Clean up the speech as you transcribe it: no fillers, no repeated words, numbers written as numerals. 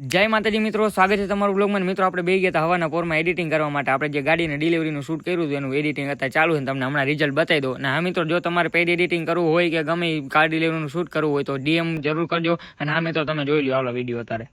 જય માતાજી મિત્રો, સ્વાગત છે તમારું બ્લોગમાં. મિત્રો આપણે બે ગયા હતા હવાના પોરમાં એડિટિંગ કરવા માટે. આપણે જે ગાડીને ડિલિવરીનું શૂટ કર્યું હતું એનું એડિટિંગ અત્યારે ચાલુ છે. તમને હમણાં રિઝલ્ટ બતાવી દો. અને હા મિત્રો, જો તમારે પેડ એડિટિંગ કરવું હોય કે ગમે કાર ડિલિવરીનું શૂટ કરવું હોય તો ડીએમ જરૂર કરજો. અને હા મિત્રો, તમે જોઈ લો આવલો વિડીયો અત્યારે.